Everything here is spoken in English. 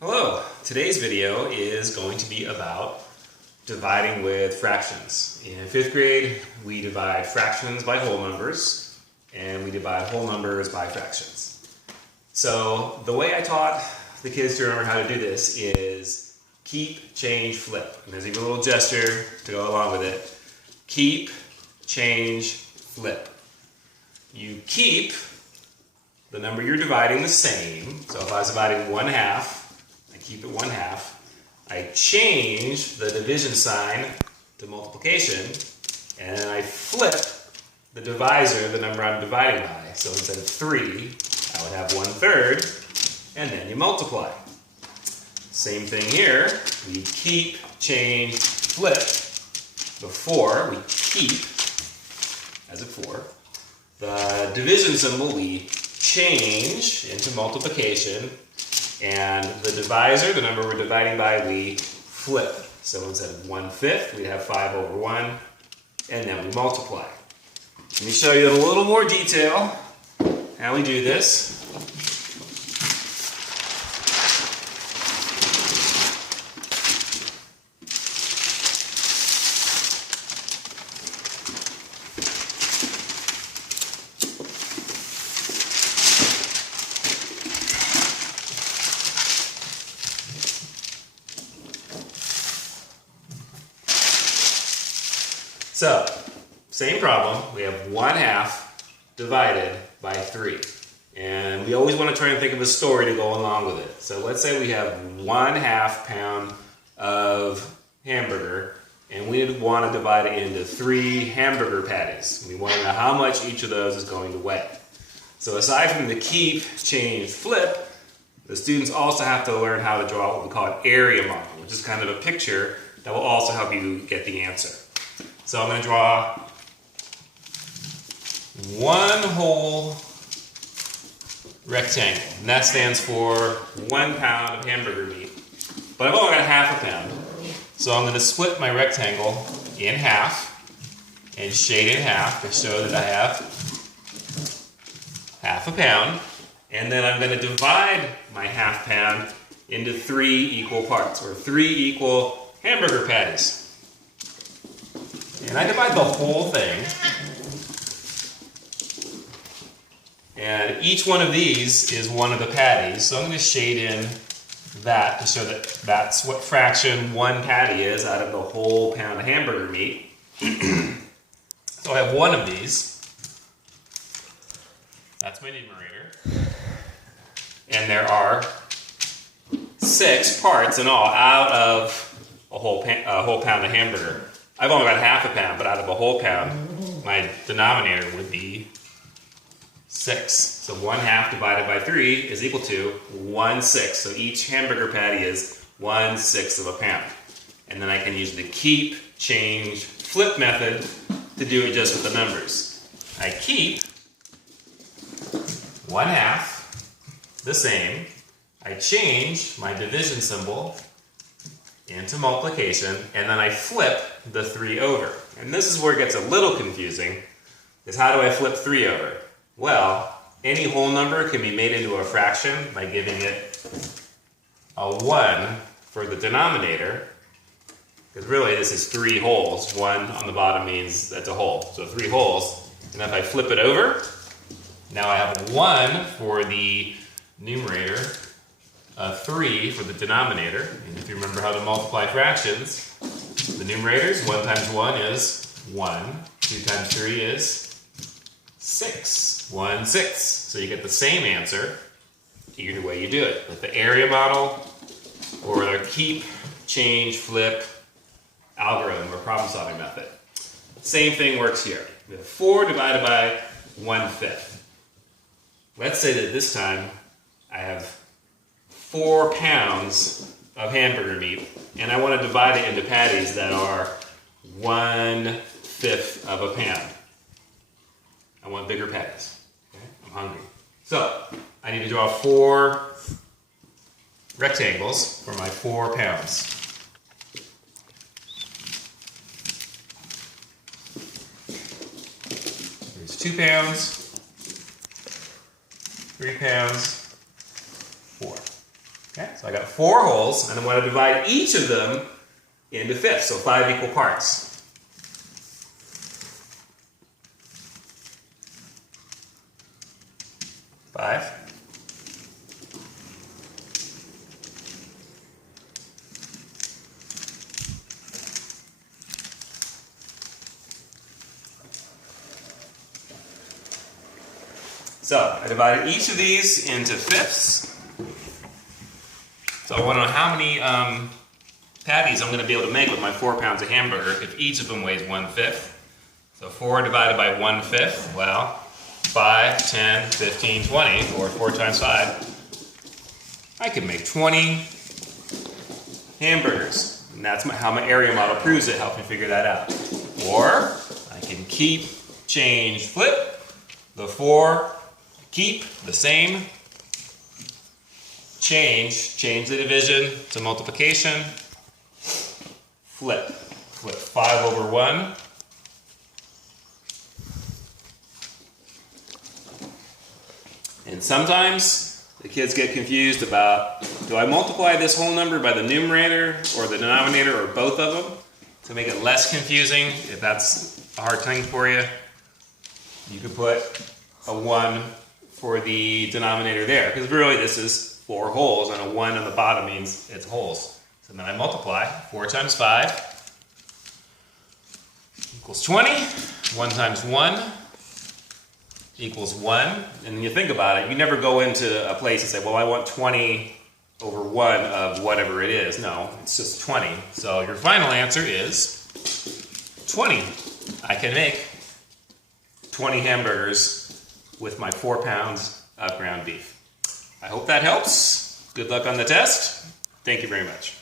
Hello, today's video is going to be about dividing with fractions. In 5th grade, we divide fractions by whole numbers, and we divide whole numbers by fractions. So the way I taught the kids to remember how to do this is keep, change, flip. And there's even a little gesture to go along with it. Keep, change, flip. You keep the number you're dividing the same. So if I was dividing 1/2, I keep it 1/2. I change the division sign to multiplication, and then I flip the divisor, the number I'm dividing by. So instead of 3, I would have 1/3, and then you multiply. Same thing here. We keep, change, flip. Before, we keep, as before. The division symbol we change into multiplication, and the divisor, the number we're dividing by, we flip. So instead of 1/5, we have 5/1, and then we multiply. Let me show you in a little more detail how we do this. So, same problem. We have 1/2 divided by 3. And we always want to try and think of a story to go along with it. So let's say we have 1/2 pound of hamburger, and we want to divide it into 3 hamburger patties. We want to know how much each of those is going to weigh. So aside from the keep, change, flip, the students also have to learn how to draw what we call an area model, which is kind of a picture that will also help you get the answer. So I'm going to draw one whole rectangle, and that stands for 1 pound of hamburger meat. But I've only got 1/2 pound, so I'm going to split my rectangle in half and shade in half to show that I have 1/2 pound. And then I'm going to divide my 1/2 pound into 3 equal parts, or 3 equal hamburger patties. And I divide the whole thing, and each one of these is one of the patties, so I'm going to shade in that to show that that's what fraction 1 patty is out of the whole pound of hamburger meat. So I have one of these. That's my numerator. And there are 6 parts in all out of a whole pound of hamburger. I've only got 1/2 pound, but out of a whole pound, my denominator would be 6. So 1/2 divided by 3 is equal to 1/6. So each hamburger patty is 1/6 of a pound. And then I can use the keep, change, flip method to do it just with the numbers. I keep 1/2 the same. I change my division symbol into multiplication, and then I flip the 3 over. And this is where it gets a little confusing, is how do I flip 3 over? Well, any whole number can be made into a fraction by giving it a 1 for the denominator, because really this is 3 wholes. 1 on the bottom means that's a whole, so 3 wholes. And if I flip it over, now I have 1 for the numerator, 3 for the denominator. And if you remember how to multiply fractions, the numerators, 1 times 1 is 1, 2 times 3 is 6, 1/6. So you get the same answer either way you do it, with the area model or the keep, change, flip algorithm or problem solving method. Same thing works here. We have 4 divided by 1/5. Let's say that this time I have 4 pounds of hamburger meat, and I want to divide it into patties that are 1/5 of a pound. I want bigger patties. Okay? I'm hungry. So I need to draw 4 rectangles for my 4 pounds. There's 2 pounds, 3 pounds, 4. Okay, so I got 4 wholes, and I want to divide each of them into fifths, so 5 equal parts. Five. So I divided each of these into fifths. So I want to know how many patties I'm going to be able to make with my 4 pounds of hamburger if each of them weighs 1/5. So 4 divided by 1/5, well, 5, 10, 15, 20, or 4 times 5. I can make 20 hamburgers. And that's how my area model proves it, helps me figure that out. Or I can keep, change, flip. The 4, keep the same. Change the division to multiplication. Flip 5 over 1. And sometimes the kids get confused about, do I multiply this whole number by the numerator or the denominator or both of them? To make it less confusing, if that's a hard thing for you, you could put a 1 for the denominator there, because really this is 4 wholes, and a 1 on the bottom means it's wholes. So then I multiply 4 times 5 equals 20. 1 times 1 equals 1. And then you think about it, you never go into a place and say, well, I want 20 over 1 of whatever it is. No, it's just 20. So your final answer is 20. I can make 20 hamburgers with my 4 pounds of ground beef. I hope that helps. Good luck on the test. Thank you very much.